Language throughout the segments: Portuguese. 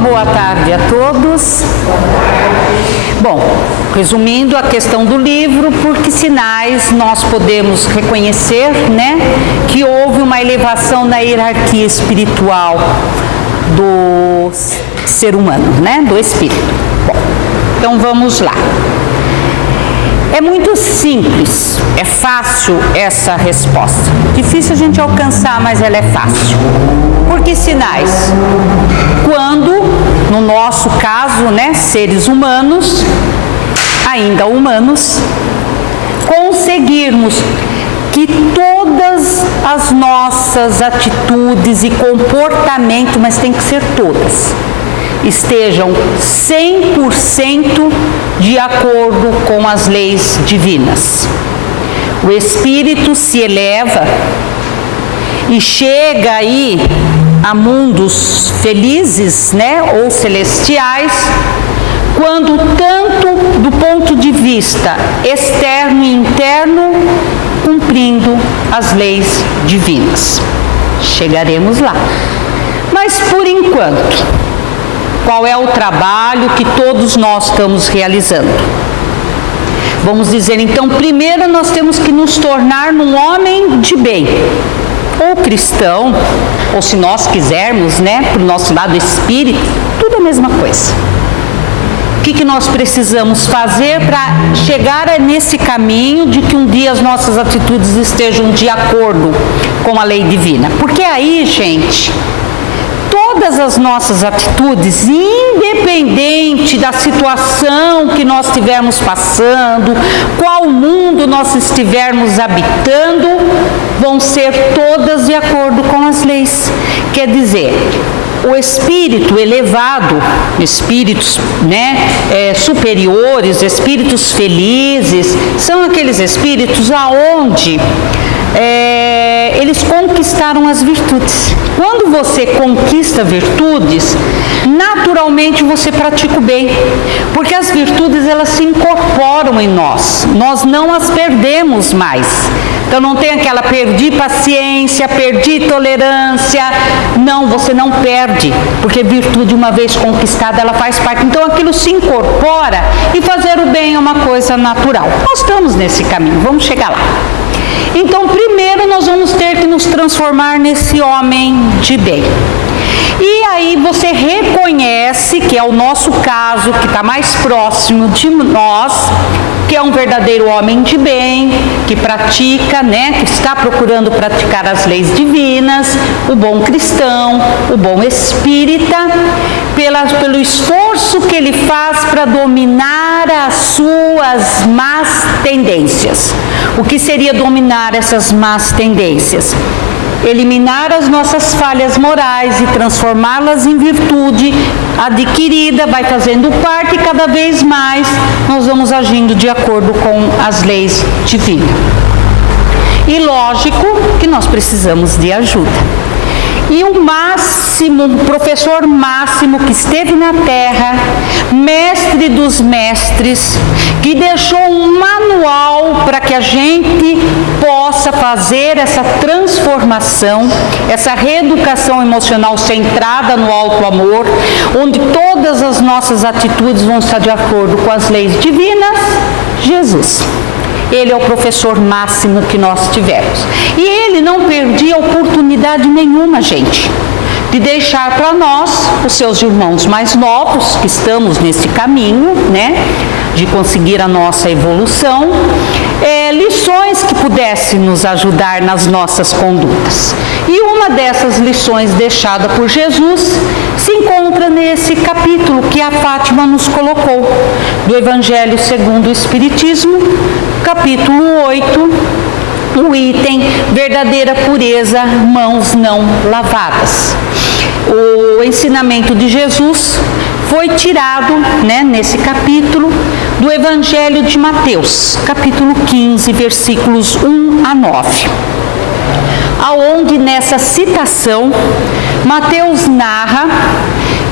boa tarde a todos. Bom, resumindo a questão do livro, por que sinais nós podemos reconhecer, né, que houve uma elevação na hierarquia espiritual do ser humano, né, do espírito. Bom, então vamos lá. É muito simples, é fácil essa resposta. Difícil a gente alcançar, mas ela é fácil. Por que sinais? Quando, no nosso caso, né, seres humanos, ainda humanos, conseguirmos que todas as nossas atitudes e comportamento, mas tem que ser todas, estejam 100% de acordo com as leis divinas. O espírito se eleva e chega aí a mundos felizes, né, ou celestiais, quando tanto do ponto de vista externo e interno, cumprindo as leis divinas. Chegaremos lá. Mas por enquanto, qual é o trabalho que todos nós estamos realizando? Vamos dizer então, primeiro nós temos que nos tornar um homem de bem, ou cristão, ou se nós quisermos, né, para o nosso lado espírita, tudo a mesma coisa. O que nós precisamos fazer para chegar nesse caminho de que um dia as nossas atitudes estejam de acordo com a lei divina? Porque aí, gente, todas as nossas atitudes, independente da situação que nós estivermos passando, qual mundo nós estivermos habitando, vão ser todas de acordo com as leis. Quer dizer, o espírito elevado, espíritos, né, superiores, espíritos felizes, são aqueles espíritos aonde eles conquistaram as virtudes. Quando você conquista virtudes, naturalmente você pratica o bem, porque as virtudes elas se incorporam em nós, nós não as perdemos mais. Então não tem aquela perdi paciência, perdi tolerância. Não, você não perde, porque virtude uma vez conquistada ela faz parte. Então aquilo se incorpora e fazer o bem é uma coisa natural. Nós estamos nesse caminho, vamos chegar lá. Então primeiro nós vamos ter que nos transformar nesse homem de bem. E aí você reconhece que é o nosso caso, que está mais próximo de nós, que é um verdadeiro homem de bem, que pratica, né, que está procurando praticar as leis divinas, o bom cristão, o bom espírita, pelo esforço que ele faz para dominar as suas más tendências. O que seria dominar essas más tendências? Eliminar as nossas falhas morais e transformá-las em virtude adquirida, vai fazendo parte e cada vez mais nós vamos agindo de acordo com as leis divinas. E lógico que nós precisamos de ajuda. E o professor máximo que esteve na Terra, mestre dos mestres, que deixou um manual para que a gente possa fazer essa transformação, essa reeducação emocional centrada no alto amor, onde todas as nossas atitudes vão estar de acordo com as leis divinas, Jesus. Ele é o professor máximo que nós tivemos. E ele não perdia oportunidade nenhuma, gente, de deixar para nós, os seus irmãos mais novos, que estamos nesse caminho, né, de conseguir a nossa evolução, lições que pudessem nos ajudar nas nossas condutas. E uma dessas lições deixada por Jesus se encontra nesse capítulo que a Fátima nos colocou, do Evangelho segundo o Espiritismo, capítulo 8, o item verdadeira pureza, mãos não lavadas. O ensinamento de Jesus foi tirado, né, nesse capítulo do Evangelho de Mateus, capítulo 15, versículos 1 a 9. Aonde nessa citação, Mateus narra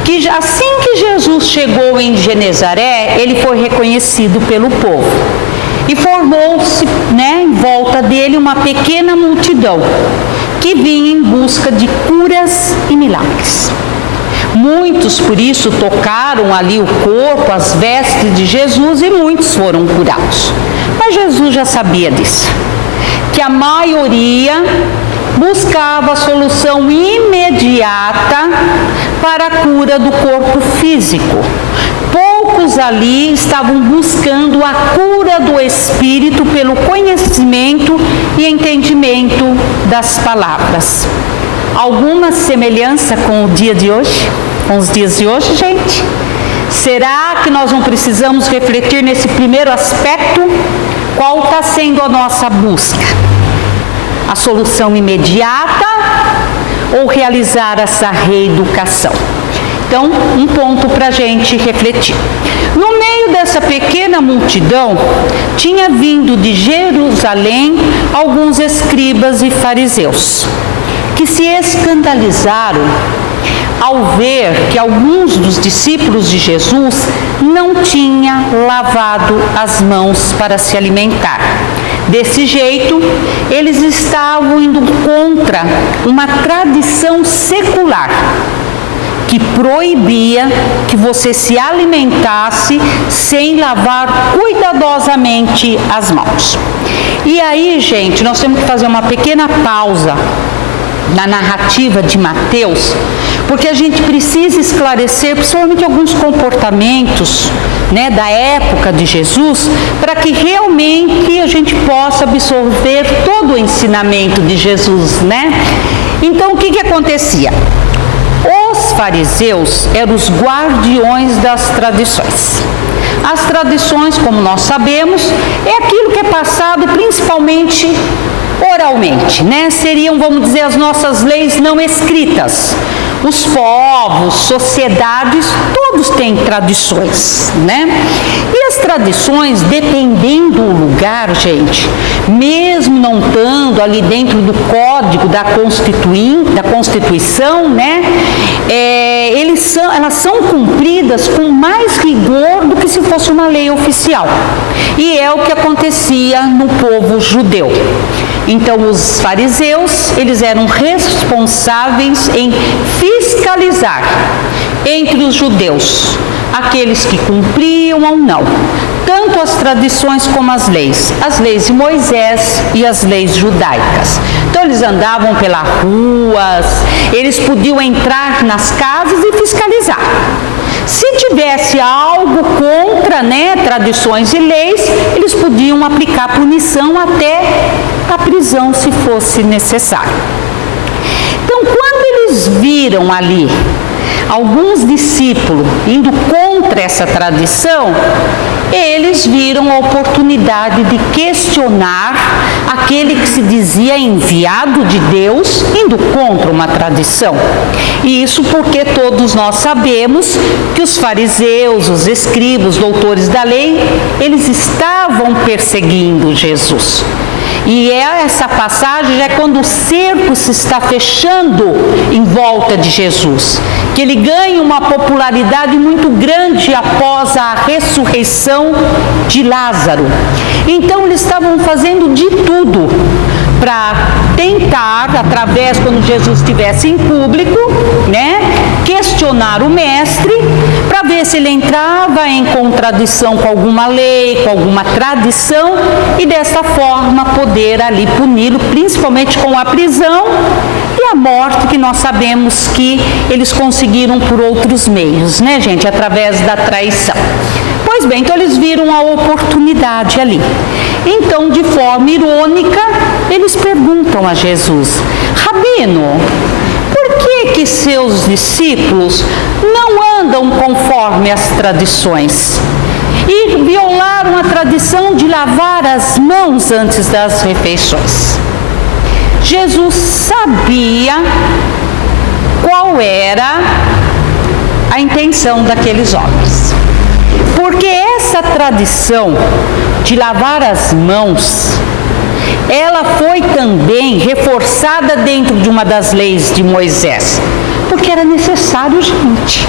que assim que Jesus chegou em Genezaré, ele foi reconhecido pelo povo. E formou-se, né, em volta dele uma pequena multidão que vinha em busca de curas e milagres. Muitos, por isso, tocaram ali o corpo, as vestes de Jesus, e muitos foram curados. Mas Jesus já sabia disso, que a maioria buscava a solução imediata para a cura do corpo físico. Poucos ali estavam buscando a cura do espírito pelo conhecimento e entendimento das palavras. Alguma semelhança com o dia de hoje? Com os dias de hoje, gente? Será que nós não precisamos refletir nesse primeiro aspecto? Qual está sendo a nossa busca? A solução imediata ou realizar essa reeducação? Então, um ponto para a gente refletir. No meio dessa pequena multidão, tinha vindo de Jerusalém alguns escribas e fariseus, que se escandalizaram ao ver que alguns dos discípulos de Jesus não tinham lavado as mãos para se alimentar. Desse jeito, eles estavam indo contra uma tradição secular que proibia que você se alimentasse sem lavar cuidadosamente as mãos. E aí, gente, nós temos que fazer uma pequena pausa na narrativa de Mateus, porque a gente precisa esclarecer principalmente alguns comportamentos, né, da época de Jesus, para que realmente a gente possa absorver todo o ensinamento de Jesus, né? Então, o que acontecia? Os fariseus eram os guardiões das tradições. As tradições, como nós sabemos, é aquilo que é passado principalmente oralmente, né? Seriam, vamos dizer, as nossas leis não escritas. Os povos, sociedades, todos têm tradições, né? E as tradições, dependendo do lugar, gente, mesmo não estando ali dentro do código da Constituição, né? Elas são cumpridas com mais rigor do que se fosse uma lei oficial. E é o que acontecia no povo judeu. Então, os fariseus, eles eram responsáveis em fiscalizar entre os judeus, aqueles que cumpriam ou não, tanto as tradições como as leis de Moisés e as leis judaicas. Então, eles andavam pelas ruas, eles podiam entrar nas casas e fiscalizar. Se tivesse algo contra, né, tradições e leis, eles podiam aplicar punição até a prisão, se fosse necessário. Então, quando eles viram ali alguns discípulos indo contra essa tradição, eles viram a oportunidade de questionar aquele que se dizia enviado de Deus, indo contra uma tradição. E isso porque todos nós sabemos que os fariseus, os escribas, os doutores da lei, eles estavam perseguindo Jesus. E essa passagem é quando o cerco se está fechando em volta de Jesus, que ele ganha uma popularidade muito grande após a ressurreição de Lázaro. Então eles estavam fazendo de tudo para tentar, através, quando Jesus estivesse em público, né, questionar o mestre, para ver se ele entrava em contradição com alguma lei, com alguma tradição, e dessa forma poder ali puni-lo, principalmente com a prisão e a morte, que nós sabemos que eles conseguiram por outros meios, né, gente, através da traição. Pois bem, então eles viram a oportunidade ali. Então, de forma irônica, eles perguntam a Jesus: Rabino, por que seus discípulos não andam conforme as tradições e violaram a tradição de lavar as mãos antes das refeições? Jesus sabia qual era a intenção daqueles homens, porque essa tradição de lavar as mãos, ela foi também reforçada dentro de uma das leis de Moisés, porque era necessário, gente.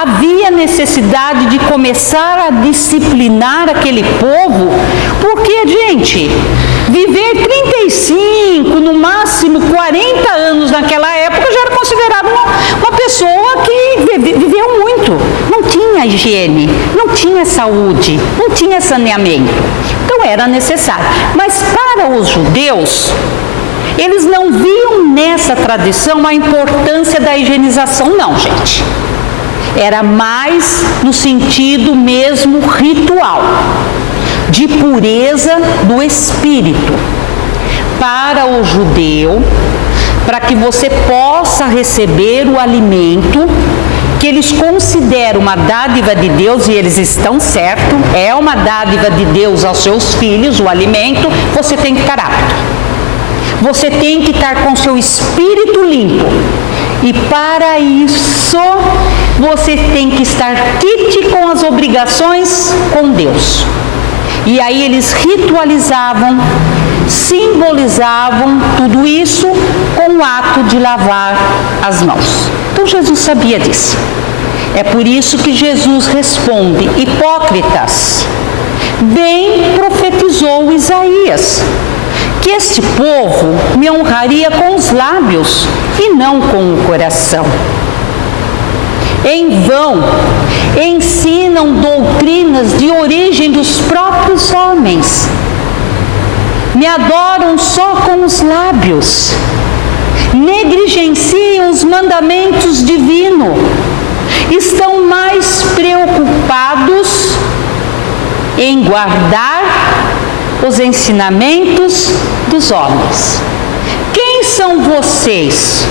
Havia necessidade de começar a disciplinar aquele povo, porque, gente, viver 35, no máximo 40 anos naquela época já era considerado uma pessoa que higiene, não tinha saúde, não tinha saneamento. Então era necessário. Mas para os judeus, eles não viam nessa tradição a importância da higienização, não, gente. Era mais no sentido mesmo ritual, de pureza do espírito. Para o judeu, para que você possa receber o alimento que eles consideram uma dádiva de Deus, e eles estão certos, é uma dádiva de Deus aos seus filhos, o alimento, você tem que estar apto. Você tem que estar com seu espírito limpo. E para isso, você tem que estar quite com as obrigações com Deus. E aí eles ritualizavam, simbolizavam tudo isso com o ato de lavar as mãos. Então Jesus sabia disso. É por isso que Jesus responde: hipócritas, bem profetizou Isaías, que este povo me honraria com os lábios e não com o coração. Em vão ensinam doutrinas de origem dos próprios homens. Me adoram só com os lábios. Negligenciam os mandamentos divinos. Estão mais preocupados em guardar os ensinamentos dos homens. Quem são vocês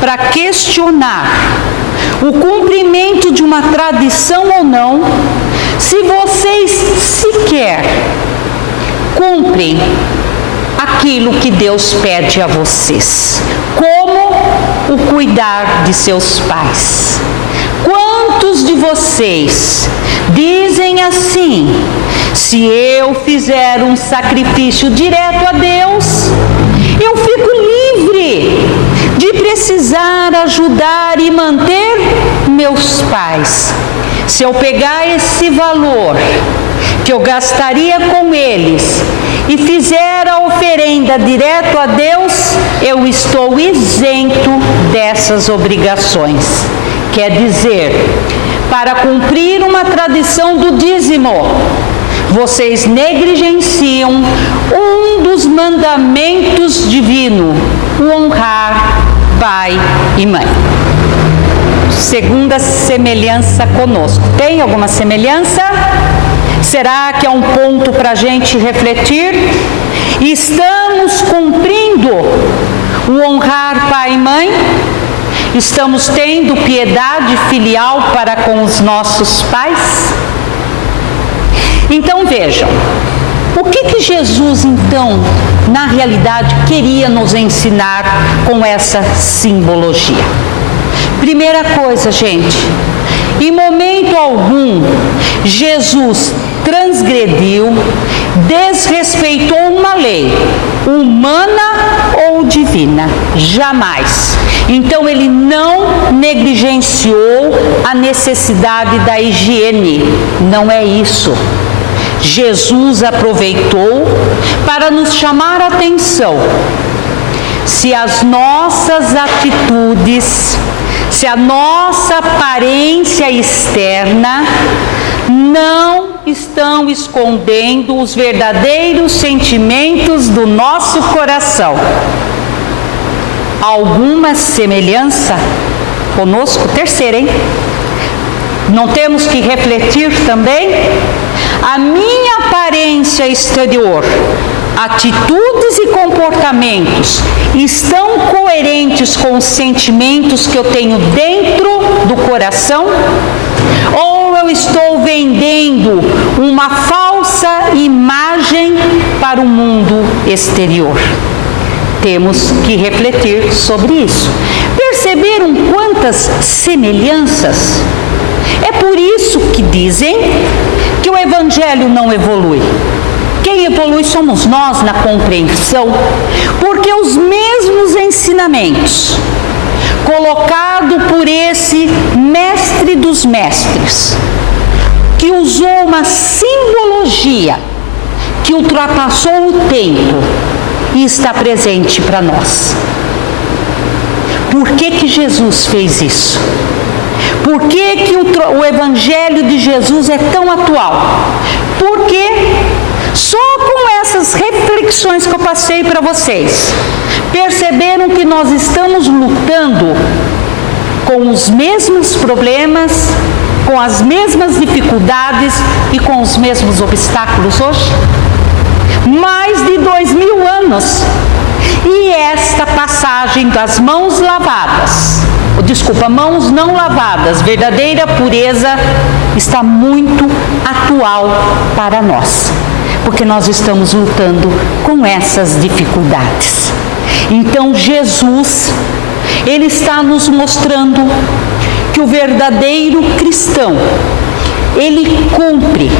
para questionar o cumprimento de uma tradição ou não, se vocês sequer cumprem aquilo que Deus pede a vocês, como o cuidar de seus pais? Quantos de vocês dizem assim: se eu fizer um sacrifício direto a Deus, eu fico livre de precisar ajudar e manter meus pais. Se eu pegar esse valor que eu gastaria com eles e fizer a oferenda direto a Deus, eu estou isento dessas obrigações. Quer dizer, para cumprir uma tradição do dízimo, vocês negligenciam um dos mandamentos divinos, o honrar pai e mãe. Segunda semelhança conosco. Tem alguma semelhança? Será que é um ponto para a gente refletir? Estamos cumprindo o honrar pai e mãe? Estamos tendo piedade filial para com os nossos pais? Então vejam, o que Jesus então, na realidade, queria nos ensinar com essa simbologia? Primeira coisa, gente, em momento algum, Jesus transgrediu, desrespeitou uma lei, humana ou divina, jamais. Então ele não negligenciou a necessidade da higiene, não é isso. Jesus aproveitou para nos chamar a atenção. Se as nossas atitudes, se a nossa aparência externa não estão escondendo os verdadeiros sentimentos do nosso coração, alguma semelhança conosco? Terceira, hein? Não temos que refletir também? A minha aparência exterior, atitudes e comportamentos estão coerentes com os sentimentos que eu tenho dentro do coração? Ou eu estou vendendo uma falsa imagem para o mundo exterior? Temos que refletir sobre isso. Perceberam quantas semelhanças? É por isso que dizem que o Evangelho não evolui. Quem evolui somos nós na compreensão, porque os mesmos ensinamentos colocado por esse mestre dos mestres, que usou uma simbologia que ultrapassou o tempo e está presente para nós. Por que Jesus fez isso? Por que o Evangelho de Jesus é tão atual? Porque só com essas reflexões que eu passei para vocês, perceberam que nós estamos lutando com os mesmos problemas, com as mesmas dificuldades e com os mesmos obstáculos hoje? Mais de 2000 anos. E esta passagem das mãos lavadas, mãos não lavadas, verdadeira pureza, está muito atual para nós, porque nós estamos lutando com essas dificuldades. Então Jesus, ele está nos mostrando que o verdadeiro cristão, ele cumpre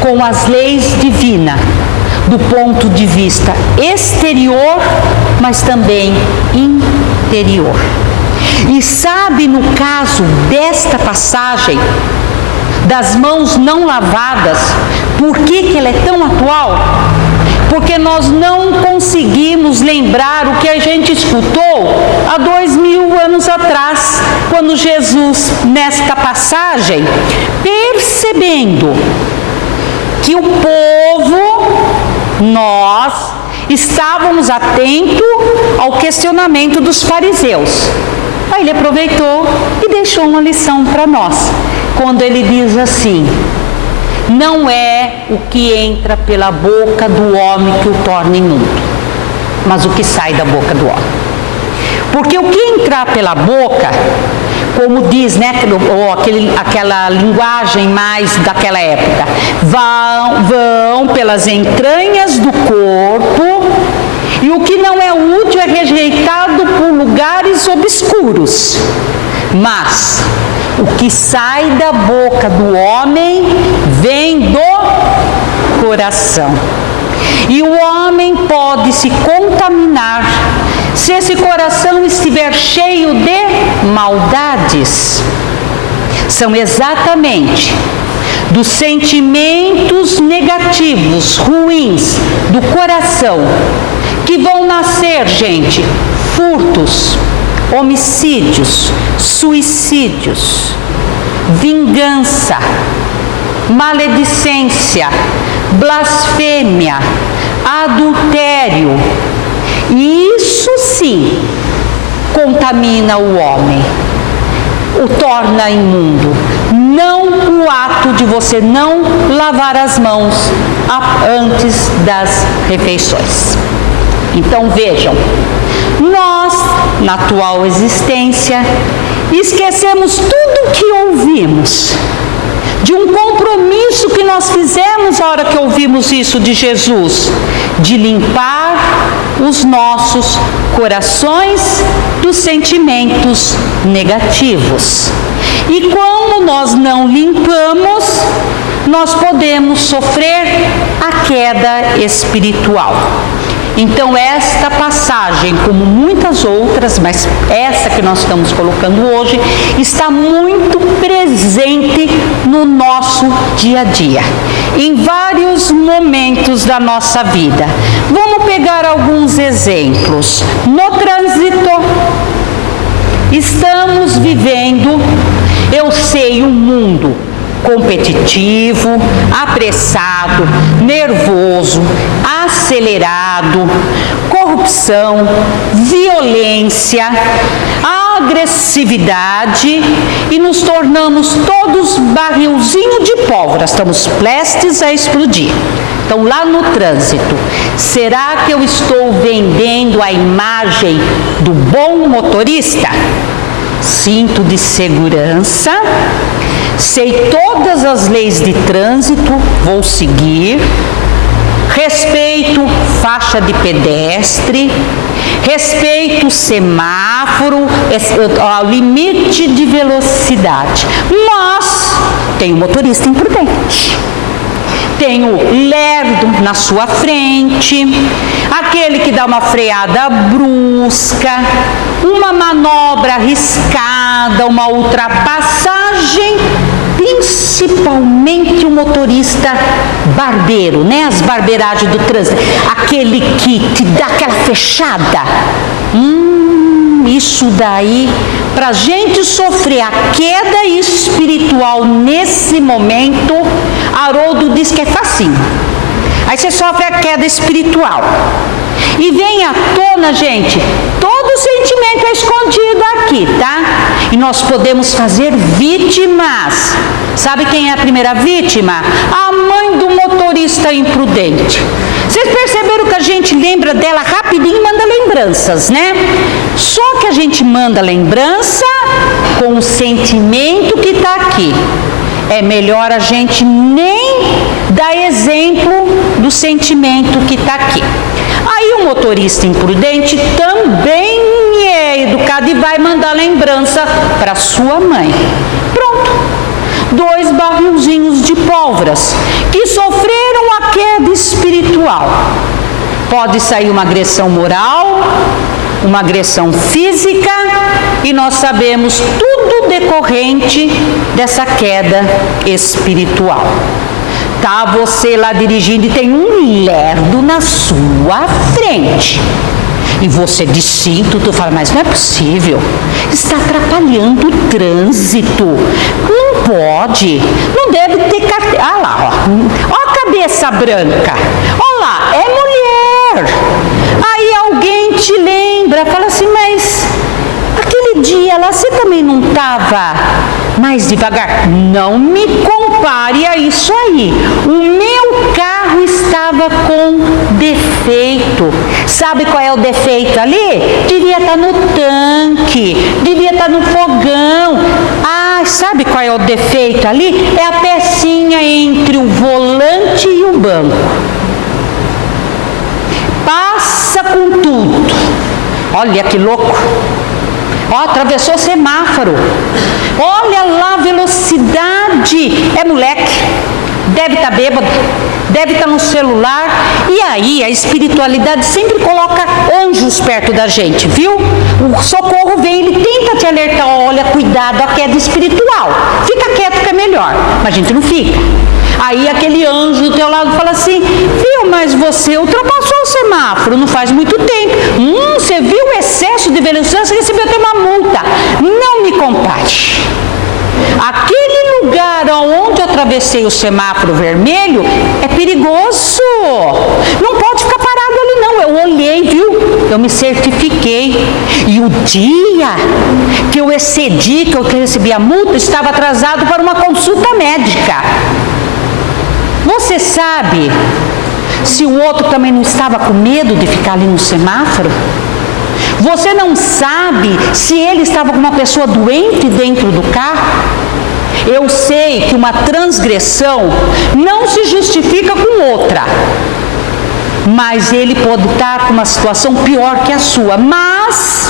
com as leis divinas do ponto de vista exterior, mas também interior. E sabe, no caso desta passagem das mãos não lavadas, por que ela é tão atual? Porque nós não conseguimos lembrar o que a gente escutou há 2000 anos atrás, quando Jesus, nesta passagem, percebendo que o povo, nós, estávamos atentos ao questionamento dos fariseus. Aí ele aproveitou e deixou uma lição para nós, quando ele diz assim: não é o que entra pela boca do homem que o torna imundo, mas o que sai da boca do homem. Porque o que entrar pela boca, como diz, né, aquela linguagem mais daquela época, vão pelas entranhas do corpo, e o que não é útil é rejeitado por lugares obscuros. Mas o que sai da boca do homem vem do coração. E o homem pode se contaminar se esse coração estiver cheio de maldades. São exatamente dos sentimentos negativos, ruins do coração, que vão nascer, gente, furtos, homicídios, suicídios, vingança, maledicência, blasfêmia, adultério. E isso sim contamina o homem, o torna imundo. Não o ato de você não lavar as mãos antes das refeições. Então vejam, nós, na atual existência, esquecemos tudo que ouvimos, de um compromisso que nós fizemos na hora que ouvimos isso de Jesus, de limpar os nossos corações dos sentimentos negativos. E quando nós não limpamos, nós podemos sofrer a queda espiritual. Então esta passagem, como muitas outras, mas essa que nós estamos colocando hoje, está muito presente no nosso dia a dia, em vários momentos da nossa vida. Vamos pegar alguns exemplos. No trânsito, estamos vivendo, eu sei, um mundo competitivo, apressado, nervoso, acelerado, corrupção, violência, agressividade, e nos tornamos todos barrilzinho de pólvora, estamos prestes a explodir. Então, lá no trânsito, será que eu estou vendendo a imagem do bom motorista? Cinto de segurança, sei todas as leis de trânsito, vou seguir, respeito faixa de pedestre, respeito semáforo, limite de velocidade, mas tem um motorista imprudente, tem o lerdo na sua frente, aquele que dá uma freada brusca, uma manobra arriscada, uma ultrapassagem, principalmente o motorista barbeiro, né? As barbeiragens do trânsito, aquele que te dá aquela fechada. isso daí, para a gente sofrer a queda espiritual nesse momento, Haroldo diz que é facinho. Aí você sofre a queda espiritual. E vem à tona, gente, todo o sentimento é escondido aqui, tá? E nós podemos fazer vítimas. Sabe quem é a primeira vítima? A mãe do motorista imprudente. Vocês perceberam que a gente lembra dela rapidinho e manda lembranças, né? Só que a gente manda lembrança com o sentimento que está aqui. É melhor a gente nem dar exemplo do sentimento que está aqui. Aí o motorista imprudente também é educado e vai mandar lembrança para sua mãe. Pronto. 2 barrilzinhos de pólvoras que sofreram a queda espiritual. Pode sair uma agressão moral, uma agressão física, e nós sabemos tudo decorrente dessa queda espiritual. Tá você lá dirigindo e tem um lerdo na sua frente. E você de cinto, tu fala, mas não é possível. Está atrapalhando o trânsito. Não pode. Não deve ter carteira. Ah lá, ó. Ó a cabeça branca. Ó lá, é mulher. Aí alguém te lembra, fala assim, mas aquele dia lá você também não estava mais devagar? Não me compare a isso aí. O meu carro estava com defeito. Sabe qual é o defeito ali? Devia estar no tanque, devia estar no fogão. Ah, sabe qual é o defeito ali? É a pecinha entre o volante e o banco. Passa com tudo. Olha que louco. Ó, atravessou o semáforo. Olha lá a velocidade. É moleque. Deve estar bêbado. Deve estar no celular. E aí a espiritualidade sempre coloca anjos perto da gente, viu? O socorro vem, ele tenta te alertar. Olha, cuidado, a queda espiritual. Fica quieto que é melhor. Mas a gente não fica. Aí aquele anjo do teu lado fala assim, viu, mas você ultrapassou o semáforo, não faz muito tempo. Você viu o excesso de velocidade, você recebeu até uma multa. Não me compare. Aquele lugar onde eu atravessei o semáforo vermelho é perigoso. Não pode ficar parado ali não. Eu olhei, viu? Eu me certifiquei. E o dia que eu excedi, que eu recebi a multa, estava atrasado para uma consulta médica. Você sabe se o outro também não estava com medo de ficar ali no semáforo? Você não sabe se ele estava com uma pessoa doente dentro do carro? Eu sei que uma transgressão não se justifica com outra, mas ele pode estar com uma situação pior que a sua. Mas,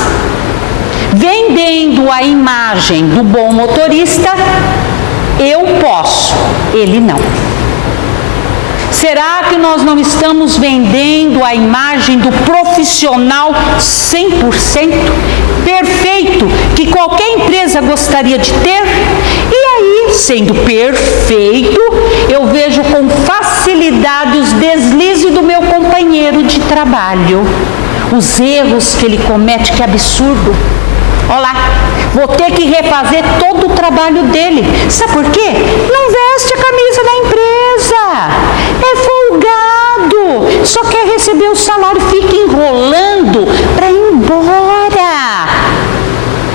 vendendo a imagem do bom motorista, eu posso, ele não. Será que nós não estamos vendendo a imagem do profissional 100%, perfeito, que qualquer empresa gostaria de ter? E aí, sendo perfeito, eu vejo com facilidade os deslizes do meu companheiro de trabalho, os erros que ele comete, que absurdo. Olha lá, vou ter que refazer todo o trabalho dele. Sabe por quê? Não veste a camisa da empresa. É folgado. Só quer receber o salário, fica enrolando para ir embora.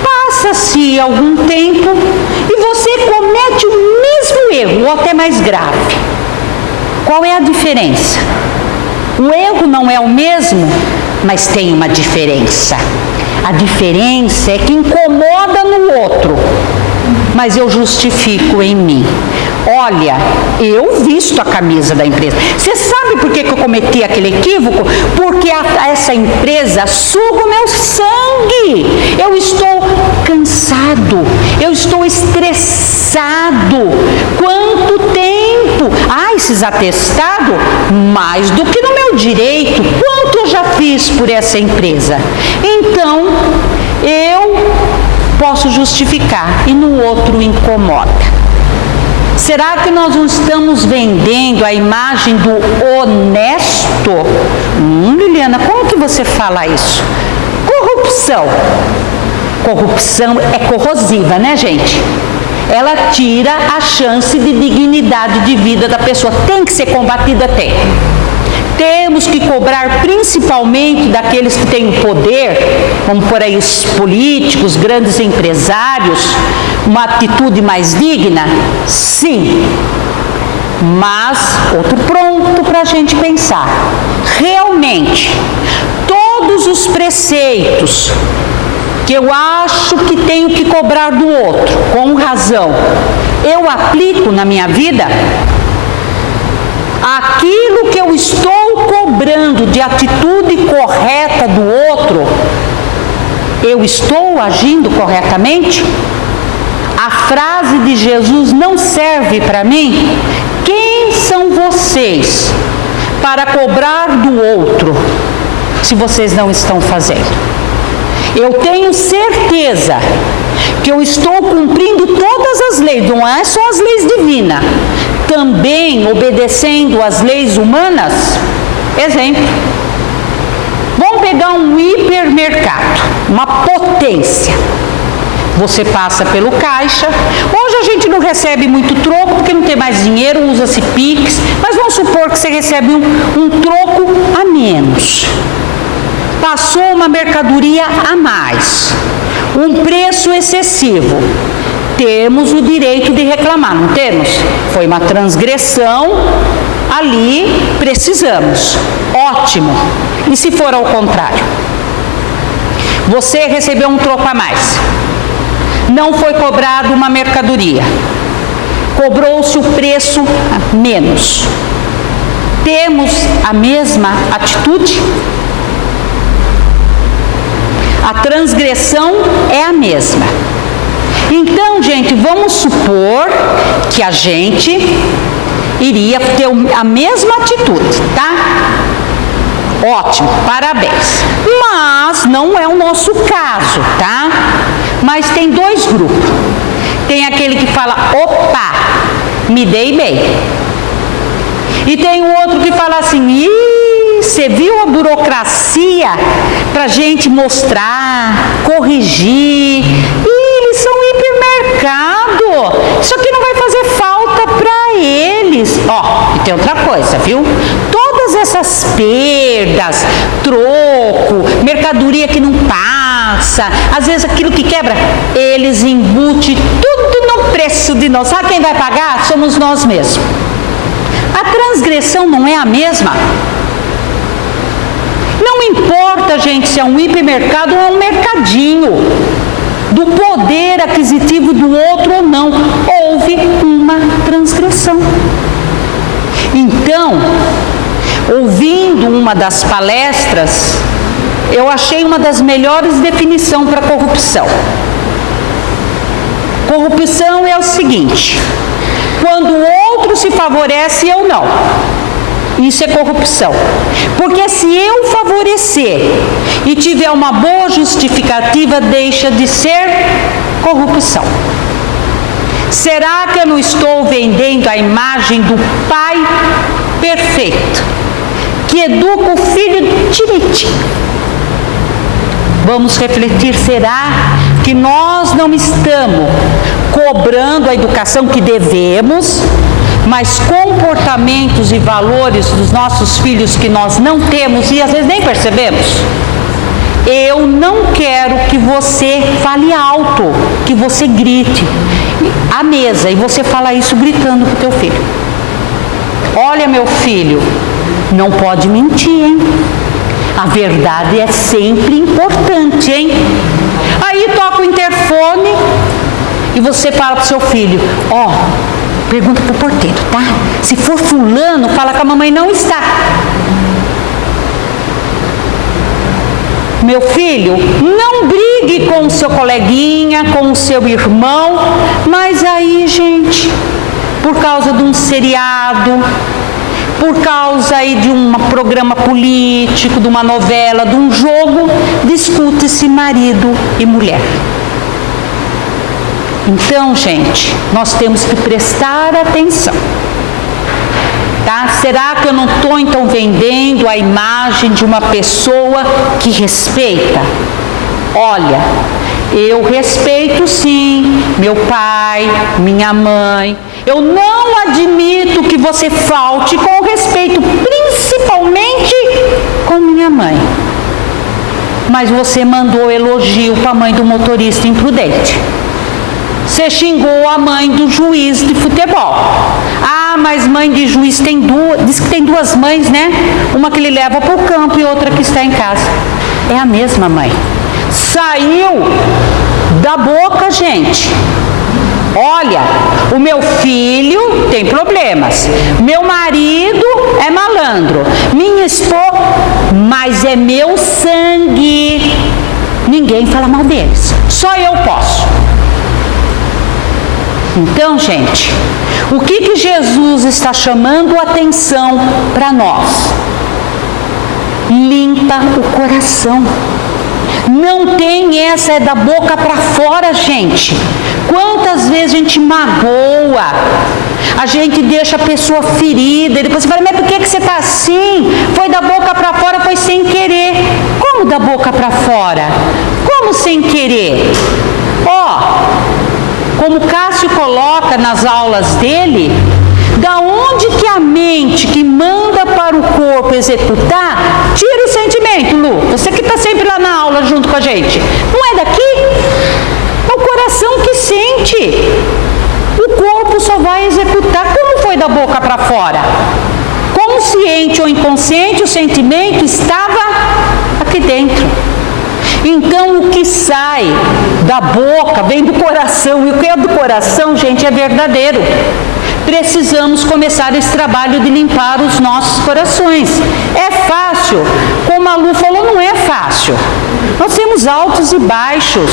Passa-se algum tempo e você comete o mesmo erro, ou até mais grave. Qual é a diferença? O erro não é o mesmo, mas tem uma diferença. A diferença é que incomoda no outro, mas eu justifico em mim. Olha, eu visto a camisa da empresa. Você sabe por que eu cometi aquele equívoco? Porque essa empresa suga o meu sangue. Eu estou cansado, eu estou estressado. Quanto tempo? Ah, esses atestados, mais do que no meu direito. Quanto eu já fiz por essa empresa? Então, eu posso justificar e no outro incomoda. Será que nós não estamos vendendo a imagem do honesto? Liliana, como que você fala isso? corrupção. Corrupção é corrosiva, né, gente? Ela tira a chance de dignidade de vida da pessoa. Tem que ser combatida, tem. Temos que cobrar principalmente daqueles que têm o poder, como por aí os políticos, grandes empresários, uma atitude mais digna? Sim. Mas, outro ponto para a gente pensar. Realmente, todos os preceitos que eu acho que tenho que cobrar do outro, com razão, eu aplico na minha vida? Aquilo que eu estou cobrando de atitude correta do outro, eu estou agindo corretamente? A frase de Jesus não serve para mim? Quem são vocês para cobrar do outro, se vocês não estão fazendo? Eu tenho certeza que eu estou cumprindo todas as leis, não é só as leis divinas, também obedecendo às leis humanas. Exemplo, vamos pegar um hipermercado, uma potência. Você passa pelo caixa. Hoje a gente não recebe muito troco, porque não tem mais dinheiro, usa-se Pix, mas vamos supor que você recebe um troco a menos. Passou uma mercadoria a mais, um preço excessivo. Temos o direito de reclamar, não temos? Foi uma transgressão, ali precisamos. Ótimo. E se for ao contrário? Você recebeu um troco a mais, não foi cobrado uma mercadoria, cobrou-se o preço a menos. Temos a mesma atitude? A transgressão é a mesma. Então, gente, vamos supor que a gente iria ter a mesma atitude, tá? Ótimo, parabéns. Mas não é o nosso caso, tá? Mas tem dois grupos. Tem aquele que fala, opa, me dei bem. E tem o outro que fala assim, você viu a burocracia para gente mostrar, corrigir? Eles são hipermercado. Isso aqui não vai fazer falta para eles. Ó, e tem outra coisa, viu? Todas essas perdas, troco, mercadoria que não passa, às vezes aquilo que quebra, eles embutem tudo no preço de nós. Sabe quem vai pagar? Somos nós mesmos. A transgressão não é a mesma? Não importa, gente, se é um hipermercado ou é um mercadinho, do poder aquisitivo do outro ou não, houve uma transgressão. Então, ouvindo uma das palestras, eu achei uma das melhores definições para corrupção. Corrupção é o seguinte: quando o outro se favorece, eu não. Isso é corrupção. Porque se eu favorecer e tiver uma boa justificativa, deixa de ser corrupção. Será que eu não estou vendendo a imagem do pai perfeito, que educa o filho direitinho? Vamos refletir, será que nós não estamos cobrando a educação que devemos, mas comportamentos e valores dos nossos filhos que nós não temos e às vezes nem percebemos? Eu não quero que você fale alto, que você grite à mesa e você fala isso gritando para o teu filho. Olha, meu filho, não pode mentir, hein? A verdade é sempre importante, hein? Aí toca o interfone e você fala para o seu filho, ó, pergunta para o porteiro, tá? Se for fulano, fala que a mamãe não está. Meu filho, não brigue com o seu coleguinha, com o seu irmão, mas aí, gente, por causa de um seriado, por causa aí de um programa político, de uma novela, de um jogo, discute-se marido e mulher. Então, gente, nós temos que prestar atenção. Tá? Será que eu não estou, então, vendendo a imagem de uma pessoa que respeita? olha, eu respeito sim meu pai, minha mãe. Eu não admito que você falte com respeito, principalmente com minha mãe. Mas você mandou elogio para a mãe do motorista imprudente. Você xingou a mãe do juiz de futebol. Ah, mas mãe de juiz tem duas, diz que tem duas mães, né? Uma que ele leva para o campo e outra que está em casa. É a mesma mãe. Saiu da boca, gente. Olha, o meu filho tem problemas, meu marido é malandro, minha esposa, mas é meu sangue. Ninguém fala mal deles, só eu posso. Então, gente, o que Jesus está chamando a atenção para nós? Limpa o coração. Não tem essa, é da boca para fora, gente. Quantas vezes a gente magoa, a gente deixa a pessoa ferida, e depois você fala, mas por que você está assim? Foi da boca para fora, foi sem querer. Como da boca para fora? Como sem querer? Como Cássio coloca nas aulas dele, da onde que a mente que manda para o corpo executar, tira o sentimento, Lu. Você que está sempre lá na aula junto com a gente. Não é daqui? É o coração que sente. O corpo só vai executar. Como foi da boca para fora? Consciente ou inconsciente, o sentimento estava aqui dentro. Então, o que sai da boca vem do coração. E o que é do coração, gente, é verdadeiro. Precisamos começar esse trabalho de limpar os nossos corações. É fácil? Como a Lu falou, não é fácil. Nós temos altos e baixos.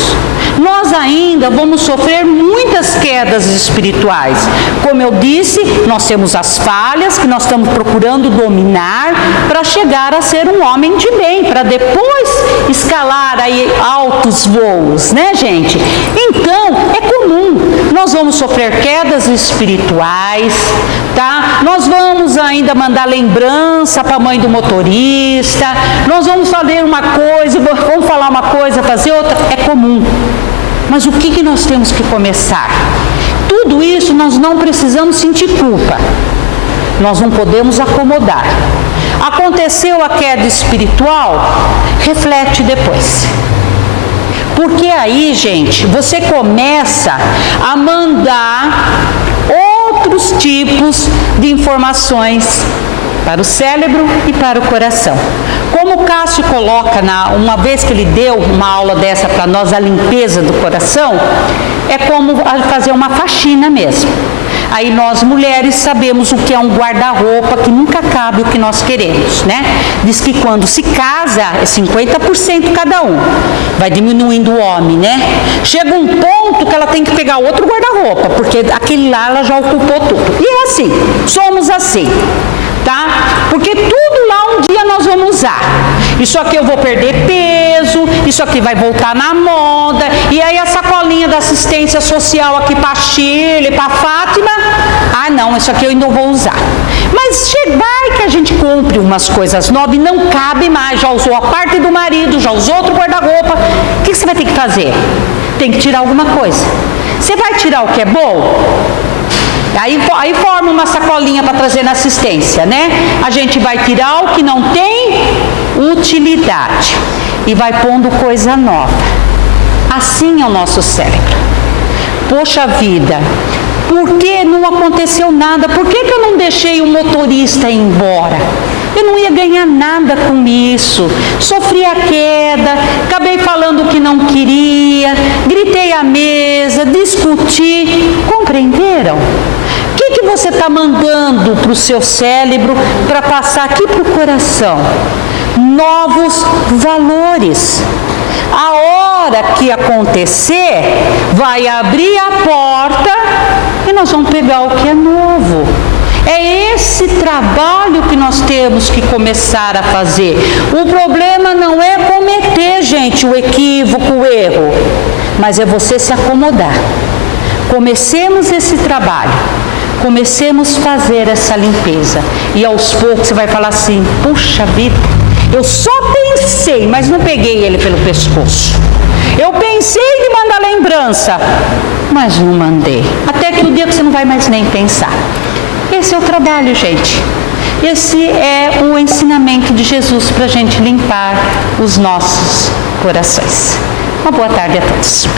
Nós ainda vamos sofrer muitas quedas espirituais. Como eu disse, nós temos as falhas que nós estamos procurando dominar para chegar a ser um homem de bem, para depois escalar aí altos voos, né, gente? Então, é comum. Nós vamos sofrer quedas espirituais, tá? Nós vamos ainda mandar lembrança para a mãe do motorista. Nós vamos fazer uma coisa, vamos falar uma coisa, fazer outra. É comum. Mas o que nós temos que começar? Tudo isso nós não precisamos sentir culpa. Nós não podemos acomodar. Aconteceu a queda espiritual? Reflete depois. Porque aí, gente, você começa a mandar outros tipos de informações para o cérebro e para o coração. Como o Cássio coloca, uma vez que ele deu uma aula dessa para nós, a limpeza do coração, é como fazer uma faxina mesmo. Aí nós mulheres sabemos o que é um guarda-roupa que nunca cabe o que nós queremos, né? Diz que quando se casa é 50% cada um, vai diminuindo o homem, né? Chega um ponto que ela tem que pegar outro guarda-roupa, porque aquele lá ela já ocupou tudo. E é assim, somos assim, tá? Porque tudo lá um dia nós vamos usar. Isso aqui eu vou perder peso, isso aqui vai voltar na moda, e aí a sacolinha da assistência social aqui para a Shirley, para a Fátima, ah não, isso aqui eu ainda vou usar. Mas vai que a gente compre umas coisas novas e não cabe mais, já usou a parte do marido, já usou outro guarda-roupa, o que você vai ter que fazer? Tem que tirar alguma coisa. Você vai tirar o que é bom? Aí forma uma sacolinha para trazer na assistência, né? A gente vai tirar o que não tem utilidade e vai pondo coisa nova. Assim é o nosso cérebro. Poxa vida, por que não aconteceu nada? Por que eu não deixei o motorista ir embora? Eu não ia ganhar nada com isso. Sofri a queda, acabei falando o que não queria, gritei à mesa, discuti. Compreenderam? O que você está mandando para o seu cérebro para passar aqui para o coração? Novos valores. A hora que acontecer, vai abrir a porta e nós vamos pegar o que é novo. É esse trabalho que nós temos que começar a fazer. O problema não é cometer, gente, o equívoco, o erro, mas é você se acomodar. Comecemos esse trabalho. Comecemos a fazer essa limpeza. E aos poucos você vai falar assim, puxa vida, eu só pensei, mas não peguei ele pelo pescoço. Eu pensei em mandar lembrança, mas não mandei. Até que o dia que você não vai mais nem pensar. Esse é o trabalho, gente. Esse é o ensinamento de Jesus para a gente limpar os nossos corações. Uma boa tarde a todos.